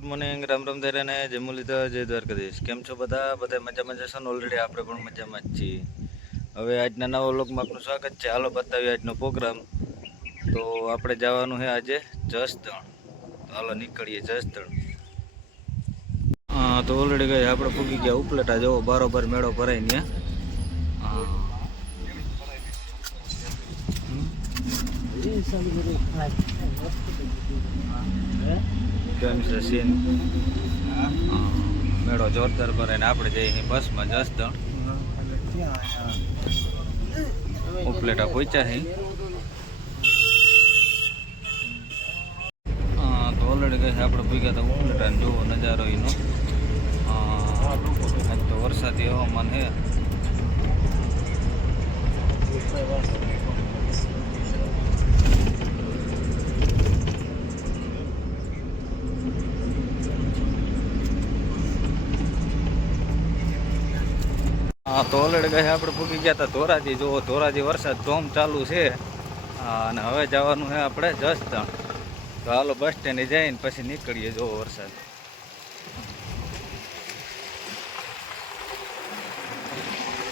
Good morning Ram Ram ધૈર્યને જય મુરલીધર જય દ્વારકાધીશ કેમ છો બધા? બધા મજા મજા છો ને? ઓલરેડી આપણે પણ મજામાં જ છીએ. હવે આજના નવા લોકમાં આપનું સ્વાગત છે. હાલો, બતાવીએ આજનો પ્રોગ્રામ. તો આપણે જવાનું છે આજે જસદણ. તો હાલો, નીકળીએ જસદણ. હા તો ઓલરેડી ગઈ, આપણે પૂગી ગયા ઉપલેટા. જવો બારોબાર મેળો ભરાય ને હા કેમ છે મેળો જોરદાર ભરે ને આપણે જઈએ બસમાં જસદણ ઉપલેટા પહોંચ્યા છે તો ઓલરેડી કહે આપણે ભૂગ્યા હતા ઉપલેટા જોવો નજારો એનો. તો વરસાદી હવામાન છે હા તો કહે આપણે પૂગી ગયા હતા ધોરાજી. જોવો ધોરાજી વરસાદ ધોમ ચાલુ છે. અને હવે જવાનું છે આપણે જસદણ. તો હાલો બસ સ્ટેન્ડે જઈને પછી નીકળીએ. જોવો વરસાદ.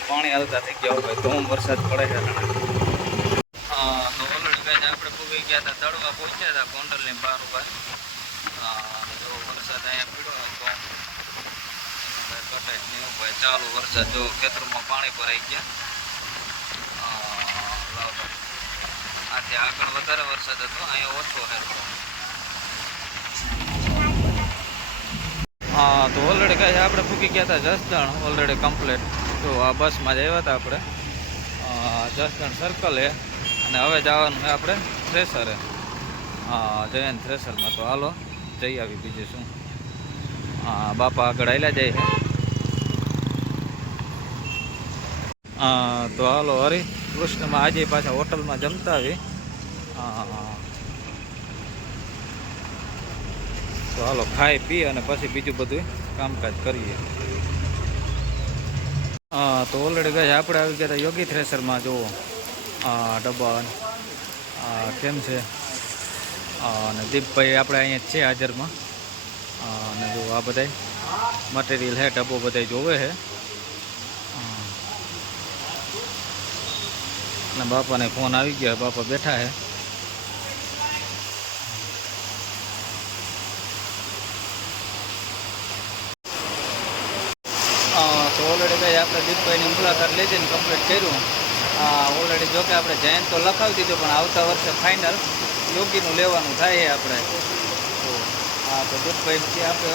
પાણી હાલતા થઈ ગયા હોય, ધોમ વરસાદ પડે છે હા તો ઓલરેડી ગયા આપણે પૂગી ગયા હતા તળવા પહોંચ્યા હતા કોંડલની બાર ઉપર. જો વરસાદ અહીંયા પીડો ધોમ ચાલુ વરસાદ, જો ખેતરમાં પાણી ભરાઈ ગયા. આથી આગળ વધારે વરસાદ હતો, અહીંયા ઓછો હતો હા, તો ઓલરેડી છે આપણે પૂકી ગયા હતા જસદણ ઓલરેડી કમ્પ્લેટ તો આ બસમાં જ આવ્યા હતા આપણે. જસદણ સર્કલે અને હવે જવાનું છે આપણે થ્રેસરે. હા જયંત થ્રેસરમાં. તો હાલો, જઈ આવી બીજું શું. હા, બાપા આગળ આવેલા જાય છે. હા તો હાલો હરે કૃષ્ણમાં આજે પાછા હોટલમાં જમતા આવી તો હાલો, ખાઈ પી અને પછી બીજું બધું કામકાજ કરીએ. હા તો ઓલરેડી ગઈ આપણે આવી ગયા યોગી થ્રેસરમાં, જુઓ. ડબ્બા કેમ છે? અને દીપભાઈ આપણે અહીંયા છે હાજરમાં. અને જો આ બધાય મટીરિયલ હે ડબ્બો બધાય જોવે છે અને બાપાને ફોન આવી ગયો બાપા બેઠા છે. તો ઓલરેડી ભાઈ આપણે દીપભાઈની મુલાકાત લઈ જઈને કમ્પ્લીટ કર્યું. ઓલરેડી જો કે આપણે જયંત તો લખાવી દીધું, પણ આવતા વર્ષે ફાઇનલ યોગીનું લેવાનું થાય છે આપણે. તો, હા, તો દીપભાઈ આપણે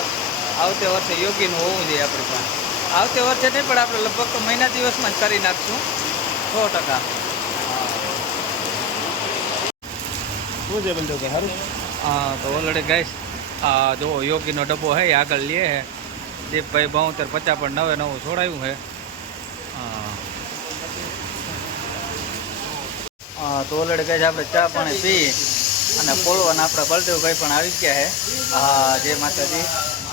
આવતે વર્ષે યોગીનું હોવું જોઈએ આપણી પાસે. આવતે વર્ષે નહીં, પણ આપણે લગભગ તો મહિના દિવસમાં જ કરી નાખશું. સો ટકા. શું છે સારું? હા તો ઓલરેડી ગાઈસ આ જો યોગીનો ડબ્બો હે આગળ લે હે. દીપભાઈ બાઉતેર પચાસ પણ નવે નવું છોડાયું હે. હા. હા તો ઓલરેડી ગાઈસ આપણે ચા પાણી પી અને પોળવાના આપણા બળદેવભાઈ પણ આવી ગયા હે. હા જે માતાજી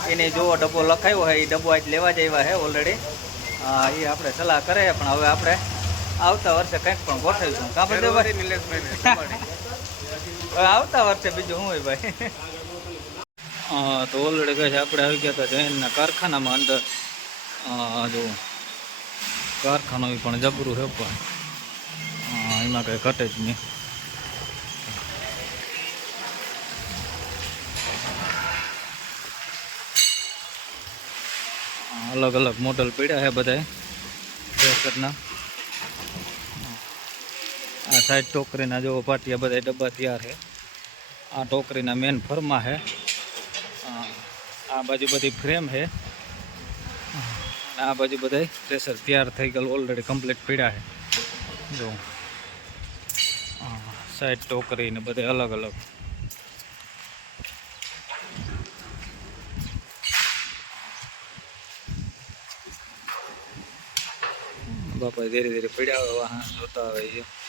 એની જોવો ડબ્બો લખાયો હે એ ડબ્બો આજ લેવા જ આવ્યા છે ઓલરેડી હા એ આપણે સલાહ કરે પણ હવે આપણે આવતા વર્ષે કંઈક પણ ગોઠવીશું. કાં બળદેવભાઈ નિલેશભાઈ આવતા વર્ષે બીજું શું હોય ભાઈ? તો ઓલરેડી કહે આપણે આવી ગયા હતા જૈનના કારખાનામાં અંદર. જો, કારખાનો પણ જબરું છે પણ એમાં કંઈ ઘટે જ નહીં. અલગ અલગ મોડલ પડ્યા છે બધા પ્રેશરના આ સાઈડ ટોકરીના જો પાટિયા બધા ડબ્બા તૈયાર છે. આ ટોકરીના મેન ફરમાં છે. આ આ બાજુ બધી ફ્રેમ છે. અને આ બાજુ બધા પ્રેશર તૈયાર થઈ ગયેલું ઓલરેડી કમ્પ્લીટ પીડ્યા છે. જો. આ સાઈડ ટોકરી ને બધે અલગ અલગ. બાપા ધીરે ધીરે પીડ્યા હોય વાહન જોતા હોય છે.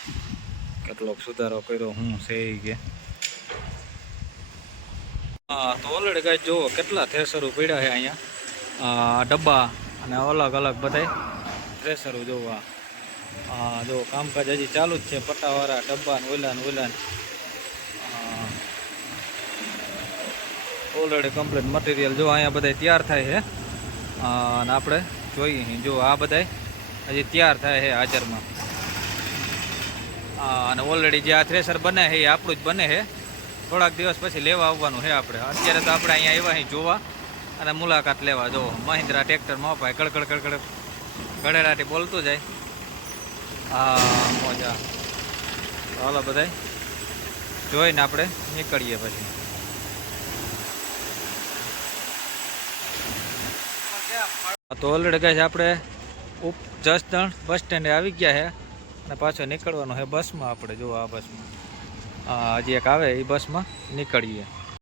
કેટલોક સુધારો કર્યો, હું છે કે તો ઓલરેડી કાંઈ જુઓ, કેટલા થ્રેસરો પડ્યા છે અહીંયા ડબ્બા અને અલગ અલગ બધાય થ્રેસરો જોવા જો કામકાજ હજી ચાલુ જ છે, પટ્ટાવાળા ડબ્બા ને ઓલા ને ઓલા. ઓલરેડી કમ્પ્લીટ મટીરિયલ જો અહીંયા બધા તૈયાર થાય છે અને આપણે જોઈએ. જો આ બધા હજી તૈયાર થાય છે હાજરમાં અને ઓલરેડી જે આ થ્રેસર બને છે, એ આપણું જ બને છે. થોડાક દિવસ પછી લેવા આવવાનું છે આપણે. અત્યારે તો આપણે અહીંયા આવ્યા અહીં જોવા, અને મુલાકાત લેવા. જો, મહિન્દ્રા ટ્રેક્ટરમાં અપાય કડકડ કડકડ ગળેડાટી બોલતું જાય. હા, મોજા. હાલો બધાય. જોઈને આપણે નીકળીએ પછી. તો ઓલરેડી ગાય આપણે ઉપ જસદણ બસ સ્ટેન્ડે આવી ગયા છે. અને પાછો નીકળવાનો છે બસમાં આપણે, જો આ બસમાં. હજી એક આવે એ બસમાં, નીકળીએ.